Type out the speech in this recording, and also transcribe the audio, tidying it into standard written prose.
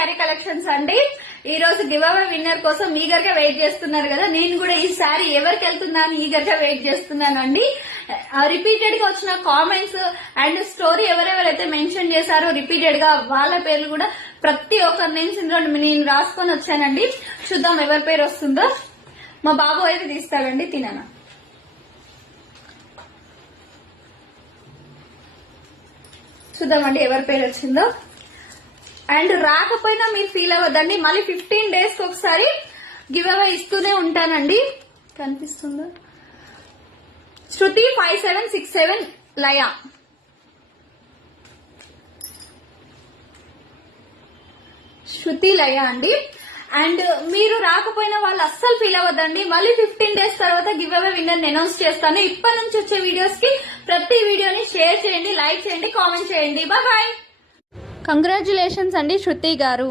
Sari collections అండి. ఈ రోజు గివ్ అవే విన్నర్ కోసం ఈగర్ గా వెయిట్ చేస్తున్నారు కదా, నేను కూడా ఈ శారీ ఎవరికి వెళ్తుందా అని ఈగర్ గా వెయిట్ చేస్తున్నానండి. రిపీటెడ్ గా వచ్చిన కామెంట్స్ అండ్ స్టోరీ ఎవరెవరైతే మెన్షన్ చేశారో రిపీటెడ్ గా వాళ్ళ పేర్లు కూడా ప్రతి ఒక్కరి నేమ్స్ నేను రాసుకొని వచ్చానండి. చూద్దాం ఎవరి పేరు వస్తుందో. మా బాబు అయితే తీస్తాడండి. తిననా చూద్దామండి ఎవరి పేరు వచ్చిందో. అండ్ రాకపోయినా మీరు ఫీల్ అవ్వద్దండి, మళ్ళీ 15 days కి ఒకసారి గివ్ అవే ఇస్తూనే ఉంటానండి. కనిపిస్తుందా? శృతి 5767 లయ. శృతి లయ అండి. అండ్ మీరు రాకపోయినా వాళ్ళు అస్సలు ఫీల్ అవ్వద్దండి, మళ్ళీ 15 days తర్వాత గివ్ అవే విన్నర్ అనౌన్స్ చేస్తాను. ఇప్పటి నుంచి వచ్చే వీడియోస్ కి ప్రతి వీడియోని షేర్ చేయండి, లైక్ చేయండి, కామెంట్ చేయండి. బాయ్. కంగ్రాచులేషన్స్ అండి శృతి గారు.